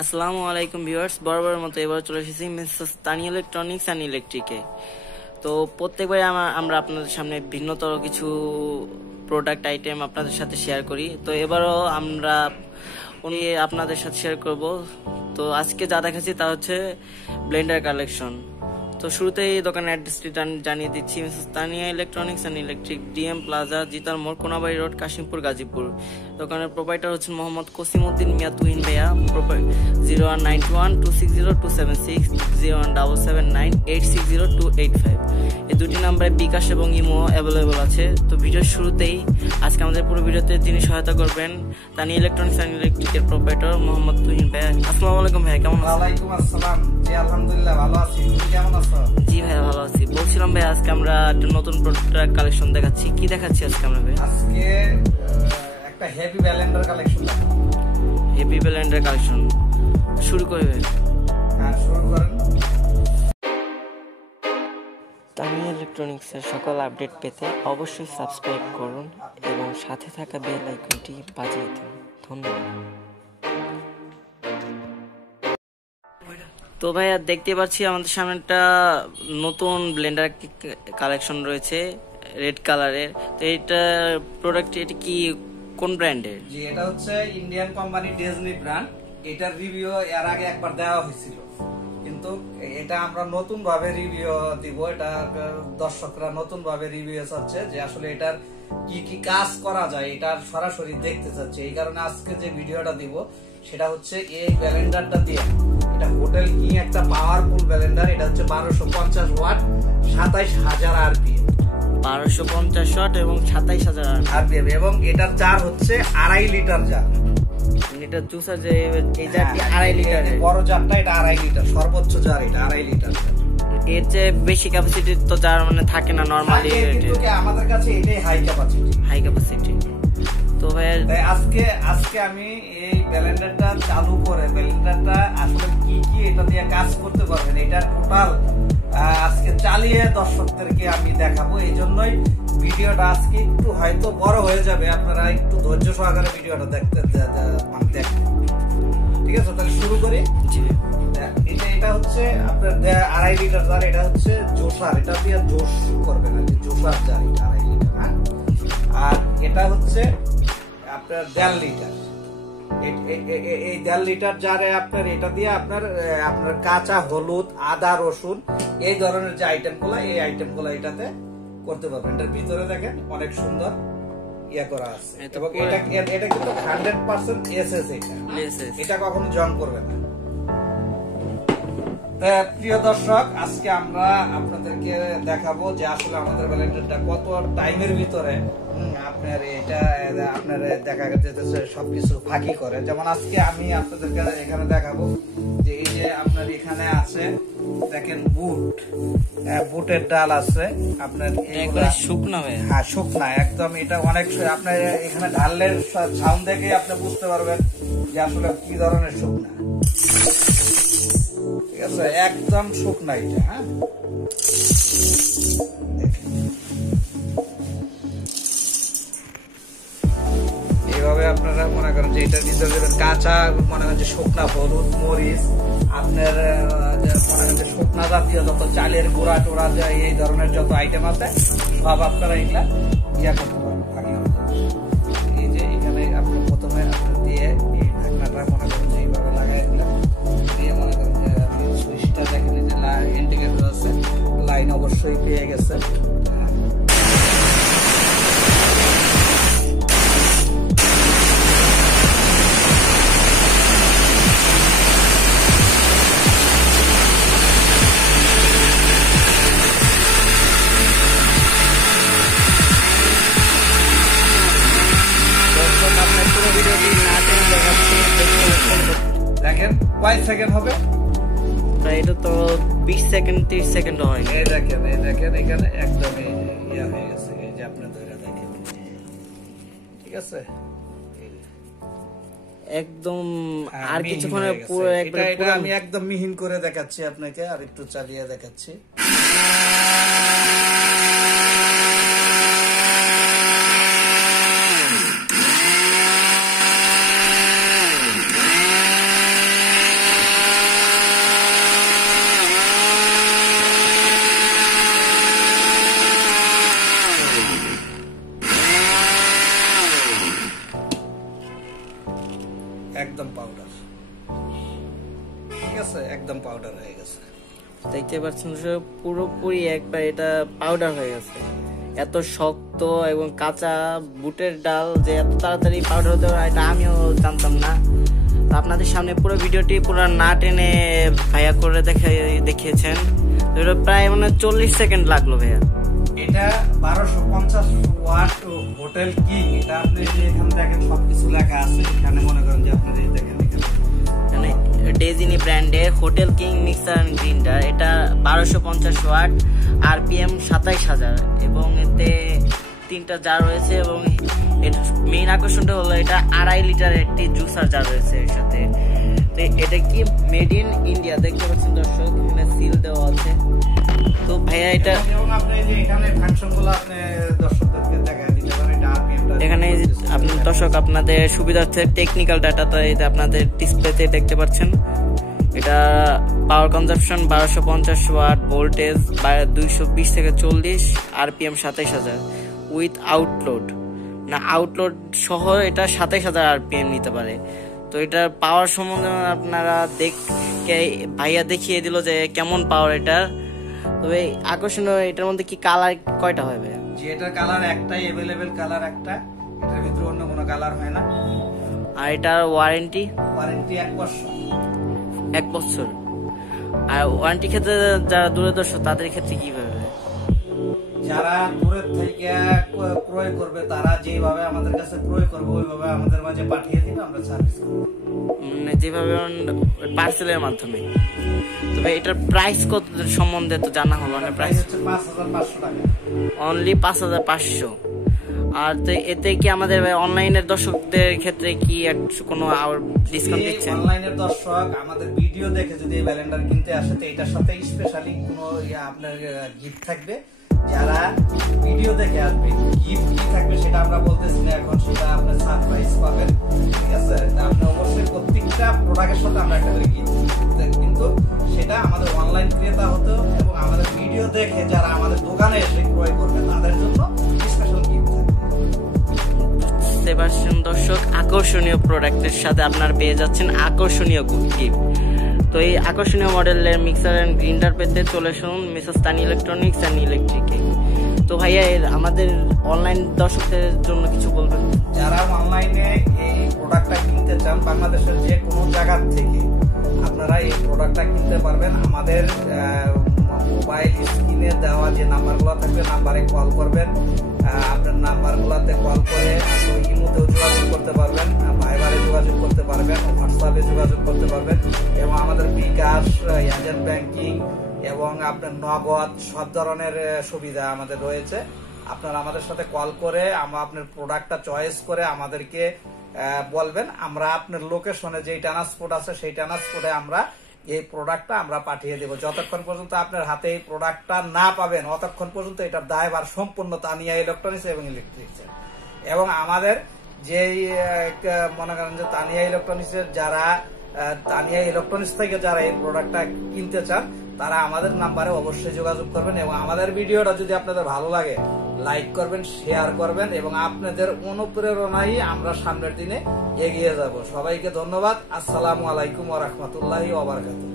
আসসালামু আলাইকুম ভিউয়ার্স, বরাবরের মতো এবার চলে এসেছি মিসেস তানিয়া ইলেকট্রনিক্স অ্যান্ড ইলেকট্রিকে। তো প্রত্যেকবারে আমরা আপনাদের সামনে ভিন্নতর কিছু প্রোডাক্ট আইটেম আপনাদের সাথে শেয়ার করি। তো এবারও আমরা আপনাদের সাথে শেয়ার করব। তো আজকে যা দেখাচ্ছি তা হচ্ছে ব্লেন্ডার কালেকশন। তো শুরুতেই দোকানের অ্যাড্রেসটি জানিয়ে দিচ্ছি, Mrs Tania electronics and electric, DM plaza, Jitar মোড়, কোনাবাড়ি রোড, কাশিমপুর, গাজীপুর। দোকানের প্রোপাইটার হচ্ছেন মোহাম্মদ কসিমউদ্দিন মিয়া তুহিন ভাইয়া। 0191260276, 017798608285, এই দুটি নাম্বারে বিকাশ এবং ইমো অ্যাভেলেবল আছে। তো ভিডিওর শুরুতেই আজকে আমাদের পুরো ভিডিওতে যিনি সহায়তা করবেন, তানিয়া ইলেকট্রনিক্স অ্যান্ড ইলেকট্রিকের প্রোপাইটার মোহাম্মদ তুহিন ভাইয়া। আসসালামু আলাইকুম ভাইয়া, কেমন আছেন? ওয়ালাইকুম আসসালাম। জি আলহামদুলিল্লাহ ভালো আছি, তুমি কেমন আছো? জি ভাইয়া ভালো আছি। বলছিলাম ভাই, আজকে আমরা একটা নতুন প্রোডাক্ট কালেকশন দেখাচ্ছি। কি দেখাচ্ছি আজকে আমরা ভাই? আজকে একটা হেভি ব্লেন্ডার কালেকশন দেখাবো। হেভি ব্লেন্ডার কালেকশন শুরু করি ভাই। হ্যাঁ শুরু করেন। তানিয়া ইলেকট্রনিক্সের সকল আপডেট পেতে অবশ্যই সাবস্ক্রাইব করুন এবং সাথে থাকা বেল আইকনটি বাজিয়ে দিন। ধন্যবাদ। তো ভাইয়া দেখতে পাচ্ছি আমাদের সামনে একটা নতুন ব্লেন্ডার কালেকশন রয়েছে রেড কালারের। তো এটা প্রোডাক্ট, এটা কি কোন ব্র্যান্ডের? জি এটা হচ্ছে ইন্ডিয়ান কোম্পানি ডেজনি ব্র্যান্ড। এটার রিভিউ এর আগে একবার দেওয়া হয়েছিল, কিন্তু এটা আমরা নতুন ভাবে রিভিউ দিব। এটা দর্শকরা নতুন ভাবে রিভিউ চাচ্ছে যে আসলে এটার কি কি কাজ করা যায়, এটা সরাসরি দেখতে চাচ্ছে। এই কারণে আজকে যে ভিডিওটা দিব সেটা হচ্ছে এই ব্লেন্ডারটা দিয়ে। এটা হোটেল কি একটা পাওয়ারফুল ব্লেন্ডার। এটা হচ্ছে 1250 ওয়াট, 27000 আরপিএম। 1250 ওয়াট এবং 27000 আরপিএম, এবং এটার জার হচ্ছে 2.5 লিটার জার। এটা জুসার যে এই জারটি 2.5 লিটার, বড় জারটা এটা 2.5 লিটার, সর্বোচ্চ জার এটা 2.5 লিটার। এর যে বেশি ক্যাপাসিটি তো জার মানে থাকে না নরমালি, আমাদের কাছে এটাই হাই ক্যাপাসিটি। তো ভাই আজকে আমি এই ব্লেন্ডারটা চালু করে ব্লেন্ডারটা আসলে কি কি এটা দিয়ে কাজ করতে পারবেন এটা টোটাল আজকে চালিয়ে দর্শকদেরকে আমি দেখাবো। এই জন্যই ভিডিওটা আজকে একটু হয়তো বড় হয়ে যাবে, আপনারা একটু ধৈর্য সহকারে ভিডিওটা দেখতে। ঠিক আছে, তাহলে শুরু করি। এটা হচ্ছে আপনার 2.5 লিটার জার। এটা হচ্ছে জোসার, এটা দিয়ে জোশ করবেন আর কি, জোসার জার এটা 2.5 লিটার। হ্যাঁ, আর এটা হচ্ছে আপনার 1.5 লিটার। এই 1.5 লিটার জারে আপনার এটা দিয়ে আপনার কাঁচা হলুদ, আদা, রসুন, এই ধরনের যে আইটেম গুলা, এই আইটেম গুলা এটাতে করতে পারবেন। এটার ভিতরে দেখেন অনেক সুন্দর ইয়া করা আছে, এবং এটা কিন্তু 100% এসএস। এটা কখনো জং করবে না। প্রিয় দর্শক, আজকে আমরা আপনাদেরকে দেখাবো যে আসলে আমাদের ব্লেন্ডারটা কত টাইমের ভিতরে আপনার এটা আপনার দেখা যেতেছে সবকিছু ফাঁকি করে। যেমন আজকে আমি আপনাদেরকে এখানে দেখাবো যে এই যে আপনার এখানে আছে দেখেন বুটের ডাল আছে আপনার, শুকনা। হ্যাঁ শুকনা একদম। এটা অনেক আপনার এখানে ঢাললে সাউন্ড দেখে আপনি বুঝতে পারবেন যে আসলে কি ধরনের শুকনা। ঠিক আছে, একদম শুকনা এটা। হ্যাঁ, এইভাবে আপনারা মনে করেন যে এটার ভিতরে কাঁচা মনে করেন যে শুকনা হলুদ, মরিচ, আপনার মনে করেন যে শুকনা জাতীয় যত চালের গুঁড়া টোড়া, এই ধরনের যত আইটেম আছে সব আপনারা এগুলা ইয়া করতে পারবেন। এই যে এখানে আপনি প্রথমে আপনার দিয়ে এই ঢাকনাটা মনে করেন যে এইভাবে লাগাই দিলাম, দিয়ে মনে করেন যে সুইচটা দেখেন যে ইন্ডিকেটর আছে, লাইন অবশ্যই পেয়ে গেছে। দেখেন কয় সেকেন্ড হবে? এটা তো 20 সেকেন্ড 30 সেকেন্ড হয়। এই দেখেন এখানে একদম ইয়া হয়ে গেছে। এই যে আপনি ধরে দেখেন, ঠিক আছে, একদম আর কিছুক্ষণে পুরো এটা আমি একদম মিহিন করে দেখাচ্ছি আপনাকে, আর একটু চালিয়ে দেখাচ্ছি। পাউডার, ঠিক আছে, একদম পাউডার হয়ে গেছে। দেখতে পাচ্ছেন পুরোপুরি একবার এটা পাউডার হয়ে গেছে। এত শক্ত এবং কাঁচা বুটের ডাল যে এত তাড়াতাড়ি পাউডার হতে পারে এটা আমিও জানতাম না। আপনাদের সামনে পুরো ভিডিওটি পুরো না টেনে ভাইয়া করে দেখিয়েছেন। এটা প্রায় 40 সেকেন্ড লাগলো ভাইয়া। এটা 1250 ওয়াট হোটেল কিং। এটা আপনি এখানে দেখেন সবকিছু লেখা আছে। এখানে মনে করেন যে আপনি দেখেন এখানে ডেজিনি ব্র্যান্ডের hotel king mixer and grinder. এটা 1250 ওয়াট, আরপিএম 27000 এবং এতে 3টা জার রয়েছে এবং এর মেইন আকর্ষণটা হলো এটা 2.5 লিটার একটি জুসার জার রয়েছে এর সাথে। তো এটা কি মেড ইন ইন্ডিয়া, দেখতে পাচ্ছেন দর্শক, এখানে সিল দেওয়া আছে। তো ভাইয়া এটা এবং আপনি যে এখানে ফাংশনগুলো আপনি দর্শকদেরকে দেখায় দিতে পারেন। এটা আরপিএমটা এখানে আপনি দর্শক আপনাদের সুবিধার্থে টেকনিক্যাল ডাটাটা আপনাদের ডিসপ্লেতে দেখতে পাচ্ছেন। এটা পাওয়ার কনজাম্পশন 1250 ওয়াট, ভোল্টেজ 220 থেকে 40, আরপিএম 27000 উইথ আউটলোড না আউটলোড সহ এটা 27000 আরপিএম নিতে পারে। তো এটার পাওয়ার সম্বন্ধে আপনারা ভাইয়া দেখিয়ে দিল যে কেমন পাওয়ার এটা। তবে আকর্ষণীয় এটার মধ্যে কি কালার কয়টা হবে? যে এটার কালার একটাই, अवेलेबल কালার একটা, এটার ভিতরে অন্য কোনো কালার হয় না। আর এটার ওয়ারেন্টি 1 বছর। 1 বছর। আর ওয়ারেন্টি ক্ষেত্রে যারা দূরদর্শী তাদের ক্ষেত্রে কিভাবে? যারা দূরের থেকে ক্রয় করবে তারা যেভাবে আমাদের কাছে ক্রয় করবে ওইভাবে আমাদের মাঝে পাঠিয়ে দিবে, আমরা সার্ভিস করব, মানে যেভাবে পার্সেলের মাধ্যমে। তবে এটার প্রাইস কত সম্বন্ধে তো জানা হলো না। প্রাইস হচ্ছে 5500 টাকা, অনলি 5500। আর এতে কি আমাদের অনলাইনের দর্শকদের ক্ষেত্রে কি কোনো ডিসকাউন্ট দিচ্ছেন? অনলাইনের দর্শক আমাদের ভিডিও দেখে যদি এই ব্যালেন্ডার কিনতে আসে তো এটার সাথে স্পেশালি কোনো আপনার গিফট থাকবে। যারা ভিডিও দেখে আসবে গিফট কি থাকবে সেটা আমরা বলতেছি না এখন, সেটা আপনার সারপ্রাইজ পাবেন, ঠিক আছে। আপনি অবশ্যই প্রত্যেকটা প্রোডাক্টের সাথে আমরা একটা করে গিফট, কিন্তু সেটা আমাদের অনলাইন ক্রেতা হতে এবং আমাদের ভিডিও দেখে যারা আমাদের দোকানে এসে ক্রয় করবে তাদের জন্য স্পেশাল গিফট থাকবে। বুঝতে পারছেন দর্শক, আকর্ষণীয় প্রোডাক্টের সাথে আপনারা পেয়ে যাচ্ছেন আকর্ষণীয় গিফট। তো এই আকর্ষণীয় মডেলের মিক্সার এন্ড গ্রাইন্ডার পেতে চলে আসুন মিসেস তানিয়া ইলেকট্রনিক্স এন্ড ইলেকট্রিকে। তো ভাইয়া আমাদের অনলাইন দর্শকদের জন্য কিছু বলবেন? যারা অনলাইনে এই প্রোডাক্টটা কিনতে চান বাংলাদেশের যে কোনো জায়গা থেকে আপনারা এই প্রোডাক্টটা কিনতে পারবেন। আমাদের মোবাইল স্ক্রিনে দেওয়া যে নাম্বারগুলো থাকবে নাম্বারে কল করবেন। আপনার নাম্বারগুলোতে কল করে ইমোতেও যোগাযোগ করতে পারবেন, ভাইবারে যোগাযোগ করতে পারবেন, হোয়াটসঅ্যাপে যোগাযোগ করতে পারবেন এবং আমাদের বিকাশ, এজেন্ট ব্যাংকিং এবং আপনার নগদ সব ধরনের সুবিধা আমাদের রয়েছে। আপনারা আমাদের সাথে কল করে আপনার প্রোডাক্টটা চয়েস করে আমাদেরকে বলবেন, আমরা আপনার লোকেশনে যে ট্রান্সপোর্ট আছে সেই ট্রান্সপোর্টে আমরা এই প্রোডাক্টটা আমরা পাঠিয়ে দেব। যতক্ষণ পর্যন্ত আপনার হাতে এই প্রোডাক্টটা না পাবেন ততক্ষণ পর্যন্ত এটার দায়ভার সম্পূর্ণ তানিয়া ইলেকট্রনিক্স এবং ইলেকট্রিক্স। এবং আমাদের যে মনে করেন যে তানিয়া ইলেকট্রনিক্সের যারা তানিয়া ইলেকট্রনিক্স থেকে যারা এই প্রোডাক্টটা কিনতে চান তারা আমাদের নাম্বারে অবশ্যই যোগাযোগ করবেন এবং আমাদের ভিডিওটা যদি আপনাদের ভালো লাগে লাইক করবেন, শেয়ার করবেন এবং আপনাদের অনুপ্রেরণায় আমরা সামনের দিনে এগিয়ে যাব। সবাইকে ধন্যবাদ। আসসালামু আলাইকুম ওয়া রাহমাতুল্লাহি ওয়া বারাকাতুহু।